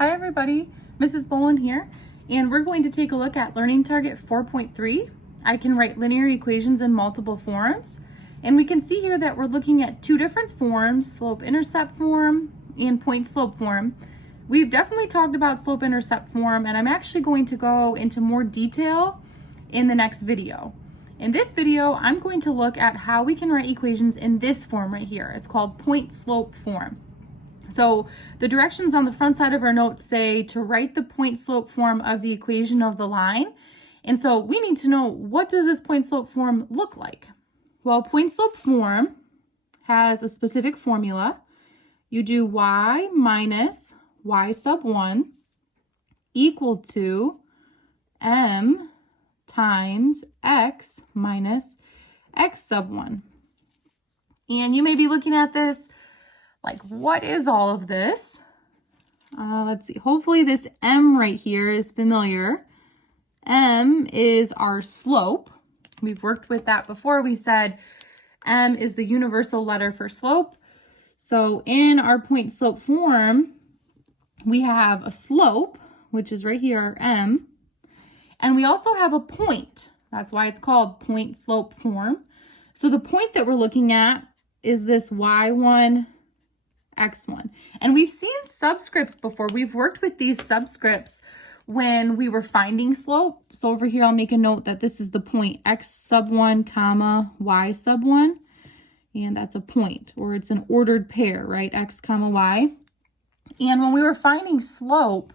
Hi everybody, Mrs. Boland here, and we're going to take a look at Learning Target 4.3. I can write linear equations in multiple forms, and we can see here that we're looking at two different forms, slope-intercept form and point-slope form. We've definitely talked about slope-intercept form, and I'm actually going to go into more detail in the next video. In this video, I'm going to look at how we can write equations in this form right here. It's called point-slope form. So the directions on the front side of our notes say to write the point-slope form of the equation of the line. And so we need to know, what does this point-slope form look like? Well, point-slope form has a specific formula. You do y minus y sub 1 equal to m times x minus x sub 1. And you may be looking at this like, what is all of this? Let's see. Hopefully this m right here is familiar. M is our slope. We've worked with that before. We said m is the universal letter for slope. So in our point slope form, we have a slope, which is right here, our m. And we also have a point. That's why it's called point slope form. So the point that we're looking at is this y1, x1. And we've seen subscripts before. We've worked with these subscripts when we were finding slope. So over here, I'll make a note that this is the point x sub 1 comma y sub 1. And that's a point, or it's an ordered pair, right? X comma y. And when we were finding slope,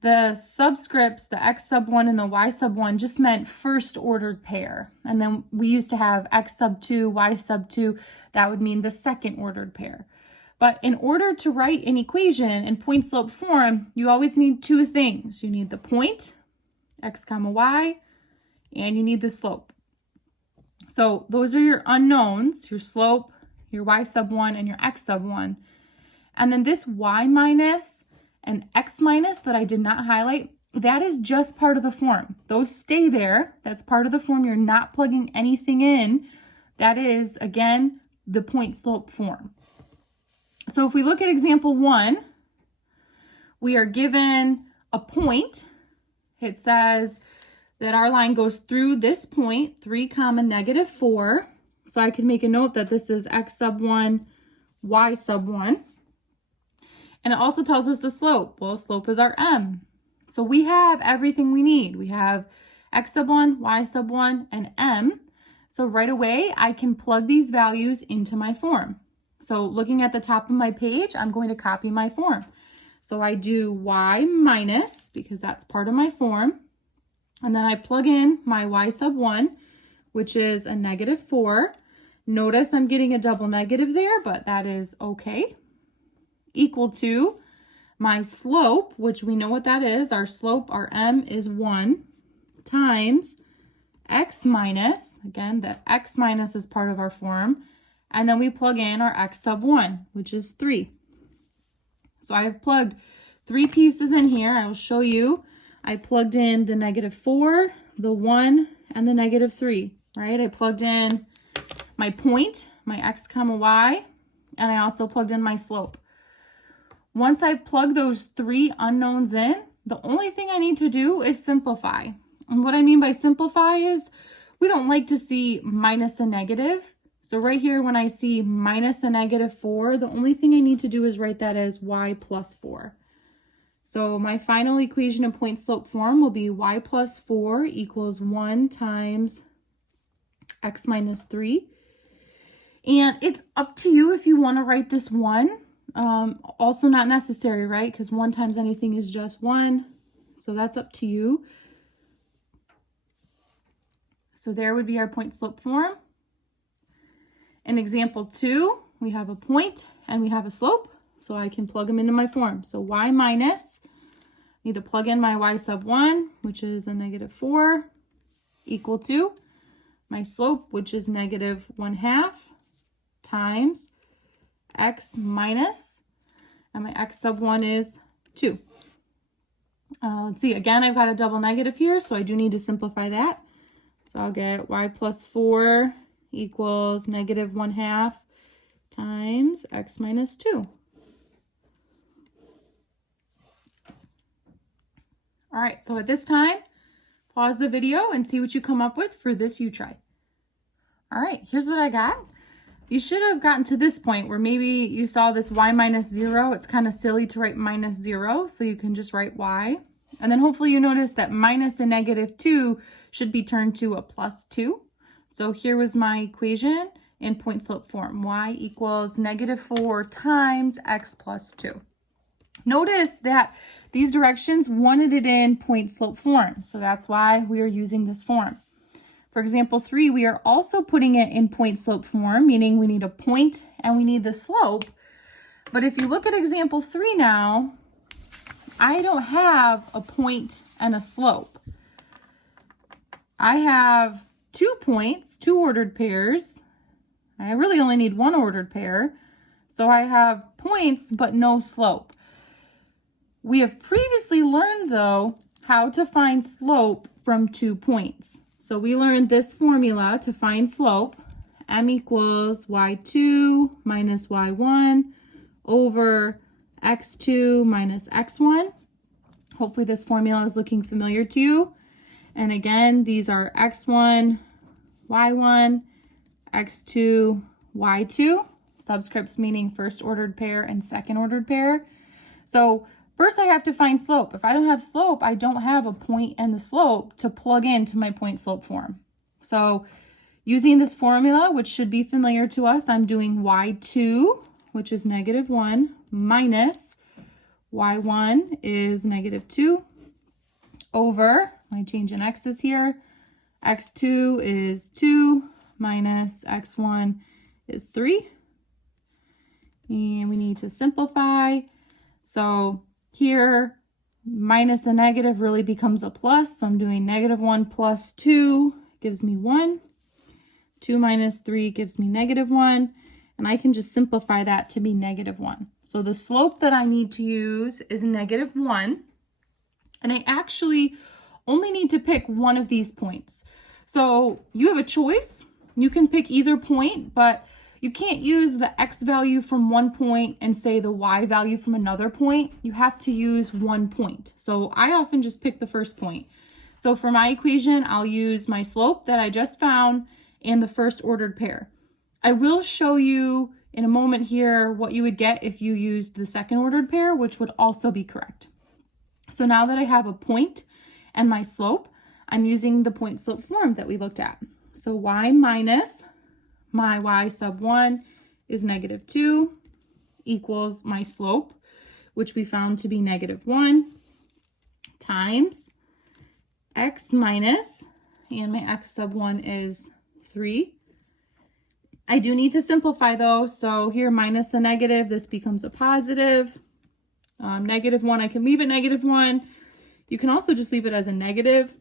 the subscripts, the x sub 1 and the y sub 1, just meant first ordered pair. And then we used to have x sub 2, y sub 2. That would mean the second ordered pair. But in order to write an equation in point slope form, you always need two things. You need the point, x comma y, and you need the slope. So those are your unknowns, your slope, your y sub 1, and your x sub 1. And then this y minus and x minus that I did not highlight, that is just part of the form. Those stay there. That's part of the form. You're not plugging anything in. That is, again, the point slope form. So if we look at example 1, we are given a point. It says that our line goes through this point, 3 comma negative 4. So I can make a note that this is x sub 1, y sub 1. And it also tells us the slope. Well, slope is our m. So we have everything we need. We have x sub 1, y sub 1, and m. So right away, I can plug these values into my form. So looking at the top of my page, I'm going to copy my form. So I do y minus, because that's part of my form. And then I plug in my y sub 1, which is a negative 4. Notice I'm getting a double negative there, but that is okay. Equal to my slope, which we know what that is. Our slope, our m, is 1 times x minus. Again, the x minus is part of our form. And then we plug in our x sub 1, which is 3. So I have plugged 3 pieces in here. I will show you. I plugged in the negative 4, the 1, and the negative 3, right? I plugged in my point, my x comma y, and I also plugged in my slope. Once I've plugged those 3 unknowns in, the only thing I need to do is simplify. And what I mean by simplify is we don't like to see minus a negative. So right here, when I see minus a negative 4, the only thing I need to do is write that as y plus 4. So my final equation in point slope form will be y plus 4 equals 1 times x minus 3. And it's up to you if you want to write this 1. Also not necessary, right? Because 1 times anything is just 1. So that's up to you. So there would be our point slope form. In example 2, we have a point and we have a slope, so I can plug them into my form. So y minus, I need to plug in my y sub 1, which is a negative 4, equal to my slope, which is negative 1/2, times x minus, and my x sub 1 is 2. Let's see, again, I've got a double negative here, so I do need to simplify that. So I'll get y plus 4 equals negative 1/2 times x minus 2. All right, so at this time, pause the video and see what you come up with for this U-try. All right, here's what I got. You should have gotten to this point where maybe you saw this y minus 0. It's kind of silly to write minus 0, so you can just write y. And then hopefully you notice that minus a negative 2 should be turned to a plus 2. So here was my equation in point slope form. Y equals negative 4 times x plus 2. Notice that these directions wanted it in point slope form, so that's why we are using this form. For example 3, we are also putting it in point slope form, meaning we need a point and we need the slope. But if you look at example 3 now, I don't have a point and a slope. I have 2 points, 2 ordered pairs. I really only need 1 ordered pair. So I have points but no slope. We have previously learned, though, how to find slope from 2 points. So we learned this formula to find slope. M equals y2 minus y1 over x2 minus x1. Hopefully this formula is looking familiar to you. And again, these are x1, y1, x2, y2. Subscripts meaning first ordered pair and second ordered pair. So first I have to find slope. If I don't have slope, I don't have a point and the slope to plug into my point slope form. So using this formula, which should be familiar to us, I'm doing y2, which is negative 1, minus y1 is negative 2, over, my change in x's here, x2 is 2, minus x1 is 3. And we need to simplify. So here, minus a negative really becomes a plus. So I'm doing negative 1 plus 2 gives me 1. 2 minus 3 gives me negative 1. And I can just simplify that to be negative 1. So the slope that I need to use is negative 1. And I actually only need to pick one of these points. So you have a choice. You can pick either point, but you can't use the x value from one point and say the y value from another point. You have to use one point. So I often just pick the first point. So for my equation, I'll use my slope that I just found and the first ordered pair. I will show you in a moment here what you would get if you used the second ordered pair, which would also be correct. So now that I have a point and my slope, I'm using the point slope form that we looked at. So y minus my y sub 1 is negative 2 equals my slope, which we found to be negative 1, times x minus, and my x sub 1 is 3. I do need to simplify though, so here minus a negative, this becomes a positive. Negative 1, I can leave it negative 1. You can also just leave it as a negative.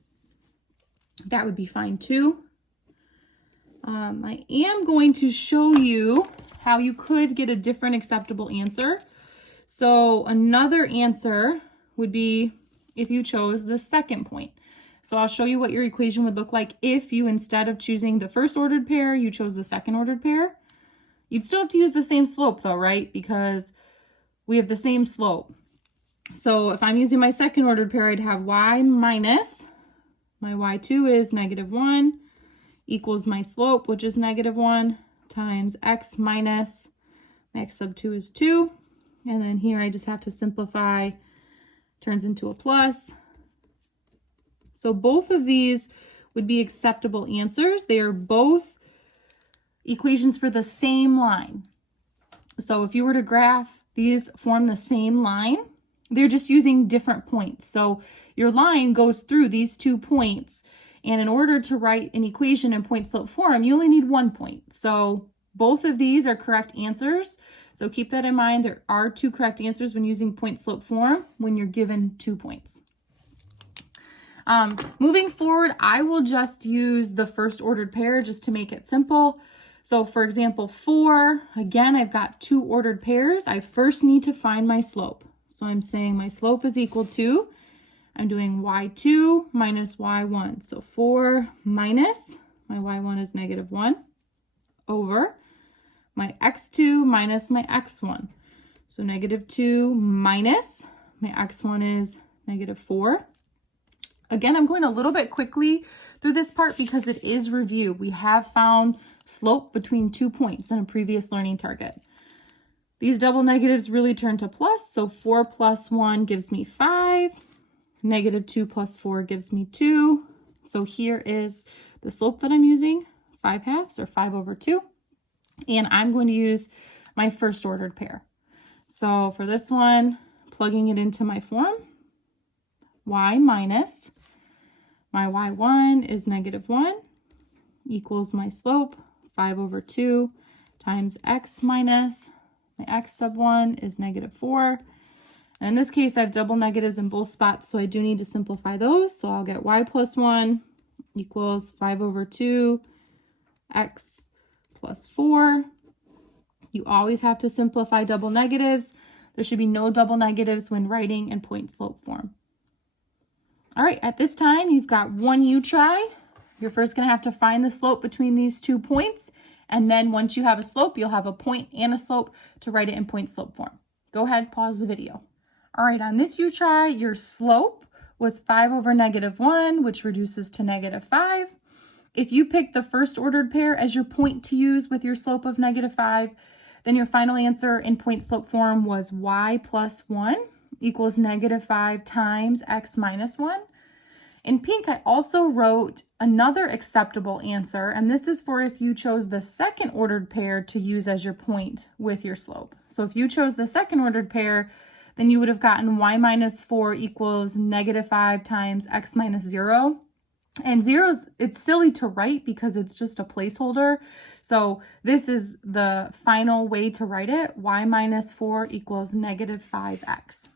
That would be fine too. I am going to show you how you could get a different acceptable answer. So another answer would be if you chose the second point. So I'll show you what your equation would look like if you, instead of choosing the first ordered pair, you chose the second ordered pair. You'd still have to use the same slope though, right? Because we have the same slope. So if I'm using my second ordered pair, I'd have y minus, my y2 is negative 1, equals my slope, which is negative 1, times x minus, my x sub 2 is 2. And then here I just have to simplify, turns into a plus. So both of these would be acceptable answers. They are both equations for the same line. So if you were to graph, these form the same line. They're just using different points. So your line goes through these 2 points. And in order to write an equation in point slope form, you only need 1 point. So both of these are correct answers. So keep that in mind. There are 2 correct answers when using point slope form when you're given 2 points. Moving forward, I will just use the first ordered pair just to make it simple. So for example, 4, again, I've got 2 ordered pairs. I first need to find my slope. So I'm saying my slope is equal to, I'm doing y2 minus y1. So 4 minus, my y1 is negative 1, over my x2 minus my x1. So negative 2 minus, my x1 is negative 4. Again, I'm going a little bit quickly through this part because it is review. We have found slope between 2 points in a previous learning target. These double negatives really turn to plus, so 4 plus 1 gives me 5. Negative 2 plus 4 gives me 2. So here is the slope that I'm using, 5/2 or 5/2. And I'm going to use my first ordered pair. So for this one, plugging it into my form, y minus my y1 is -1 equals my slope, 5/2 times x minus my x sub 1 is -4. And in this case, I have double negatives in both spots, so I do need to simplify those. So I'll get y plus 1 equals 5/2 x plus 4. You always have to simplify double negatives. There should be no double negatives when writing in point slope form. All right, at this time, you've got one U try. You're first going to have to find the slope between these 2 points. And then once you have a slope, you'll have a point and a slope to write it in point slope form. Go ahead, pause the video. All right, on this U try, your slope was 5/-1, which reduces to -5. If you pick the first ordered pair as your point to use with your slope of -5, then your final answer in point slope form was y plus 1 equals -5 times x minus 1. In pink, I also wrote another acceptable answer, and this is for if you chose the second ordered pair to use as your point with your slope. So if you chose the second ordered pair, then you would have gotten y minus 4 equals -5 times x minus 0. And zeros, it's silly to write because it's just a placeholder. So this is the final way to write it. Y minus 4 equals -5x.